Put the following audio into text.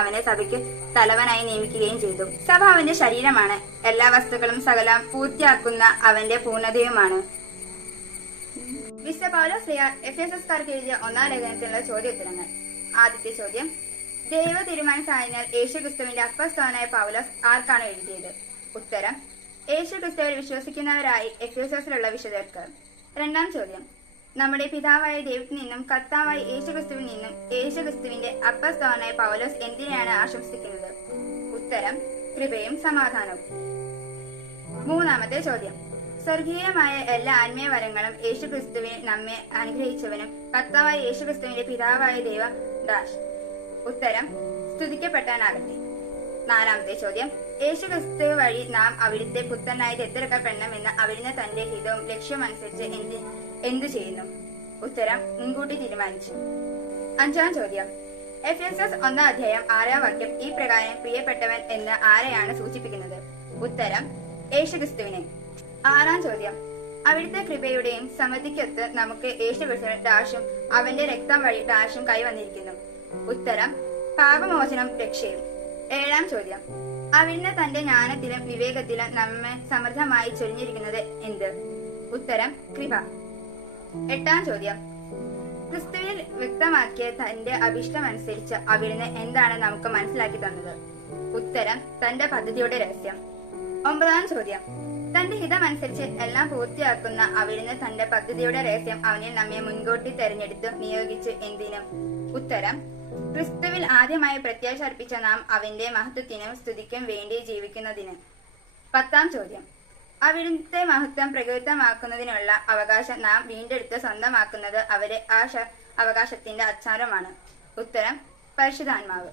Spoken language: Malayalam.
അവനെ സഭയ്ക്ക് തലവനായി നിയമിക്കുകയും ചെയ്തു. സഭ അവന്റെ ശരീരമാണ്. എല്ലാ വസ്തുക്കളും സകലം പൂർത്തിയാക്കുന്ന അവന്റെ പൂർണ്ണതയുമാണ്. വിശുദ്ധ പൗലോസ് എഫേസസ്കാർക്ക് എഴുതിയ ഒന്നാം ലേഖനത്തിലുള്ള ചോദ്യോത്തരങ്ങൾ. ആദ്യത്തെ ചോദ്യം, ദൈവ തീരുമാനിച്ചായതിനാൽ യേശുക്രിസ്തുവിന്റെ അപ്പസ്തലനായ പൗലോസ് ആർക്കാണ് എഴുതിയത്? ഉത്തരം, യേശുക്രിസ്തുവിൽ വിശ്വസിക്കുന്നവരായി എഫേസസിലുള്ള വിശുദ്ധർക്ക്. രണ്ടാം ചോദ്യം, നമ്മുടെ പിതാവായ ദൈവത്തിൽ നിന്നും കർത്താവായ യേശുക്രിസ്തുവിൽ നിന്നും യേശുക്രിസ്തുവിന്റെ അപ്പസ്തലനായ പൗലോസ് എന്തിനെയാണ് ആശംസിക്കുന്നത്? ഉത്തരം, കൃപയും സമാധാനവും. മൂന്നാമത്തെ ചോദ്യം, സ്വർഗീയമായ എല്ലാ ആത്മീയ വരങ്ങളും യേശുക്രിസ്തുവിനെ നമ്മെ അനുഗ്രഹിച്ചവനും കർത്താവായ യേശുക്രിസ്തുവിന്റെ പിതാവായ ദൈവം ഡാഷ്. ഉത്തരം, സ്തുതിക്കപ്പെട്ടാനാകട്ടെ. നാലാമത്തെ ചോദ്യം, യേശുക്രിസ്തു വഴി നാം അവിടുത്തെ പുത്രനായി ദത്തെടുക്കപ്പെടണമെന്ന് അവിടുന്ന് തന്റെ ഹിതവും ലക്ഷ്യവും അനുസരിച്ച് എന്തു ചെയ്യുന്നു? ഉത്തരം, മുൻകൂട്ടി തീരുമാനിച്ചു. അഞ്ചാം ചോദ്യം, എഫേസസ് 1:6 ഈ പ്രകാരം പ്രിയപ്പെട്ടവൻ എന്ന് ആരെയാണ് സൂചിപ്പിക്കുന്നത്? ഉത്തരം, യേശുക്രിസ്തുവിനെ. ആറാം ചോദ്യം, അവിടുത്തെ കൃപയുടെയും സമൃദ്ധിക്കൊത്ത് നമുക്ക് യേശുക്രിസ്തു ഡാഷും അവന്റെ രക്തം വഴി ഡാഷും കൈവന്നിരിക്കുന്നു. ഉത്തരം, പാപമോചനം രക്ഷയും. ഏഴാം ചോദ്യം, അവിടുന്ന് തന്റെ ജ്ഞാനത്തിലും വിവേകത്തിലും നമ്മെ സമൃദ്ധമായി ചൊരിഞ്ഞിരിക്കുന്നത് എന്ത്? ഉത്തരം, കൃപ. എട്ടാം ചോദ്യം, ക്രിസ്തുവിൽ വ്യക്തമാക്കിയ തന്റെ അഭിഷ്ടമനുസരിച്ച് അവിടുന്ന് എന്താണ് നമുക്ക് മനസ്സിലാക്കി തന്നത്? ഉത്തരം, തന്റെ പദ്ധതിയുടെ രഹസ്യം. ഒമ്പതാം ചോദ്യം, തന്റെ ഹിതമനുസരിച്ച് എല്ലാം പൂർത്തിയാക്കുന്ന അവിടുന്ന് തന്റെ പദ്ധതിയുടെ രഹസ്യം അവനിൽ നമ്മെ മുൻകൂട്ടി തെരഞ്ഞെടുത്ത് നിയോഗിച്ച് എന്തിനും? ഉത്തരം, ക്രിസ്തുവിൽ ആദ്യമായി പ്രത്യാശ അർപ്പിച്ച നാം അവന്റെ മഹത്വത്തിനും സ്തുതിക്കും വേണ്ടി ജീവിക്കുന്നതിന്. പത്താം ചോദ്യം, അവിടുത്തെ മഹത്വം പ്രകൃതമാക്കുന്നതിനുള്ള അവകാശം നാം വീണ്ടെടുത്ത് സ്വന്തമാക്കുന്നത് അവരെ ആ അവകാശത്തിന്റെ അച്ചാരമാണ്. ഉത്തരം, പരിശുദ്ധാത്മാവ്.